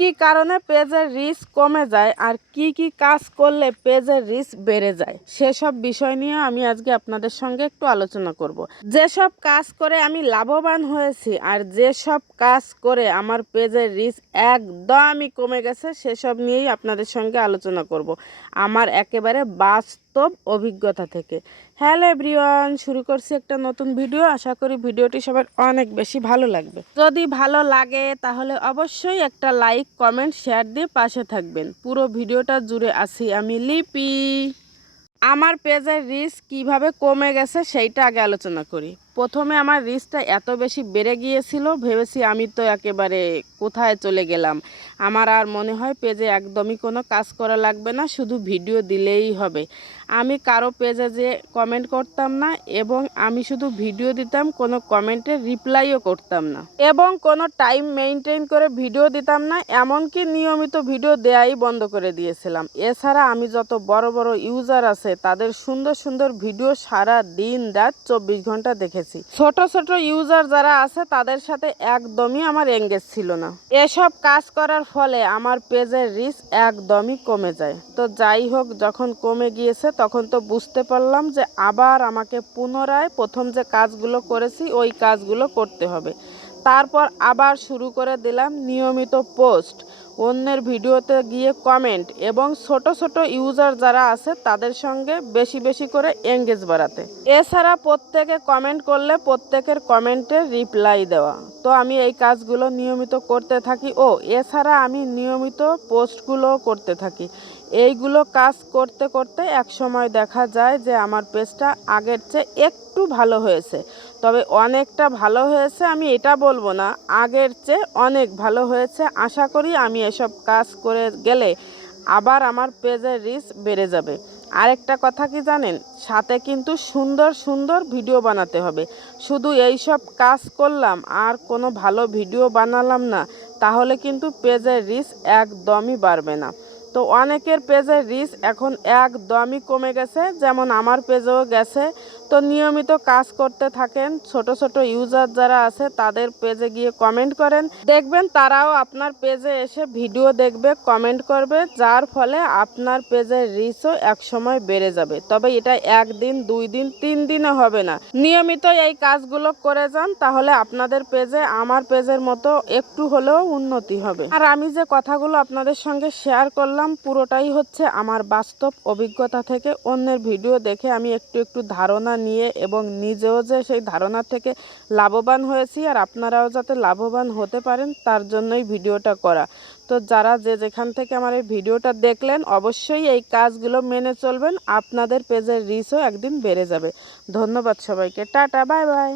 কি কারণে পেজের রিচ কমে যায় আর কি কাজ করলে পেজের রিচ বেড়ে যায় সেসব বিষয় নিয়ে আমি আজকে আপনাদের সঙ্গে একটু আলোচনা করব। যেসব কাজ করে আমি লাভবান হয়েছি আর যেসব কাজ করে আমার পেজের রিচ একদমই কমে গেছে সেসব নিয়েই আপনাদের সঙ্গে আলোচনা করব আমার একেবারে বাস্তব অভিজ্ঞতা থেকে। হ্যালো এভরিওয়ান, শুরু করছি একটা নতুন ভিডিও। আশা করি ভিডিওটি সবার অনেক বেশি ভালো লাগবে। যদি ভালো লাগে তাহলে অবশ্যই একটা লাইক, কমেন্ট, শেয়ার দিয়ে পাশে থাকবেন। পুরো ভিডিওটা জুড়ে আছি আমি লিপি। আমার পেজের রিচ কিভাবে কমে গেছে সেইটা আগে আলোচনা করি। প্রথমে আমার রিচটা এত বেশি বেড়ে গিয়েছিল, ভেবেছি আমি তো একেবারে কোথায় চলে গেলাম, আমার আর মনে হয় পেজে একদমই কোনো কাজ করা লাগবে না, শুধু ভিডিও দিলেই হবে। আমি কারো পেজে যে কমেন্ট করতাম না এবং আমি শুধু ভিডিও দিতাম, কোনো কমেন্টের রিপ্লাইও করতাম না এবং কোনো টাইম মেনটেন করে ভিডিও দিতাম না, এমনকি নিয়মিত ভিডিও দেয়াই বন্ধ করে দিয়েছিলাম। এছাড়া আমি যত বড় বড় ইউজার আছে তাদের সুন্দর সুন্দর ভিডিও সারা দিন রাত 24 ঘন্টা দেখেছি। ছোট ছোট ইউজার যারা আছে তাদের সাথে একদমই আমার এঙ্গেজ ছিল না। এসব কাজ করার ফলে আমার পেজের রিচ একদমই কমে যায়। তো যাই হোক, যখন কমে গিয়েছে তখন তো বুঝতে পারলাম যে আবার আমাকে পুনরায় প্রথম যে কাজগুলো করেছি ওই কাজগুলো করতে হবে। তারপর আবার শুরু করে দিলাম নিয়মিত পোস্ট, অন্যের ভিডিওতে গিয়ে কমেন্ট এবং ছোট ছোট ইউজার যারা আছে তাদের সঙ্গে বেশি বেশি করে এঙ্গেজ বাড়াতে। এছাড়া প্রত্যেকে কমেন্ট করলে প্রত্যেকের কমেন্টের রিপ্লাই দেওয়া। তো আমি এই কাজগুলো নিয়মিত করতে থাকি। এছাড়া আমি নিয়মিত পোস্টগুলো করতে থাকি। এইগুলো কাজ করতে করতে এক সময় দেখা যায় যে আমার পেজটা আগের চেয়ে একটু ভালো হয়েছে। তবে অনেকটা ভালো হয়েছে আমি এটা বলবো না, আগের চেয়ে অনেক ভালো হয়েছে। আশা করি আমি এসব কাজ করে গেলে আবার আমার পেজের রিচ বেড়ে যাবে। আরেকটা কথা কি জানেন, সাথে কিন্তু সুন্দর সুন্দর ভিডিও বানাতে হবে। শুধু এই সব কাজ করলাম আর কোনো ভালো ভিডিও বানালাম না, তাহলে কিন্তু পেজের রিচ একদমই বাড়বে না। তো অনেকের পেজের রিচ এখন একদমই কমে গেছে, যেমন আমার পেজেও গেছে। তো নিয়মিত কাজ করতে থাকেন, ছোট ছোট ইউজার যারা আছে তাদের পেজে গিয়ে কমেন্ট করেন, দেখবেন তারাও আপনার পেজে এসে ভিডিও দেখবে, কমেন্ট করবে, যার ফলে আপনার পেজের রিচও একসময় বেড়ে যাবে। তবে এটা একদিন, 2 দিন, 3 দিনে হবে না। নিয়মিত এই কাজগুলো করে যান, তাহলে আপনাদের পেজে আমার পেজের মতো একটু হলেও উন্নতি হবে। আর আমি যে কথাগুলো আপনাদের সঙ্গে শেয়ার করলাম পুরোটাই হচ্ছে আমার বাস্তব অভিজ্ঞতা থেকে। অন্যের ভিডিও দেখে আমি একটু একটু ধারণা নিয়ে এবং নিজেও যে সেই ধারণা থেকে লাভবান হয়েছি আর আপনারাও যাতে লাভবান হতে পারেন তার জন্যই ভিডিওটা করা। তো যারা যে যেখান থেকে আমার এই ভিডিওটা দেখলেন অবশ্যই এই কাজগুলো মেনে চলবেন, আপনাদের পেজের রিচও একদিন বেড়ে যাবে। ধন্যবাদ সবাইকে, টাটা, বাই বাই।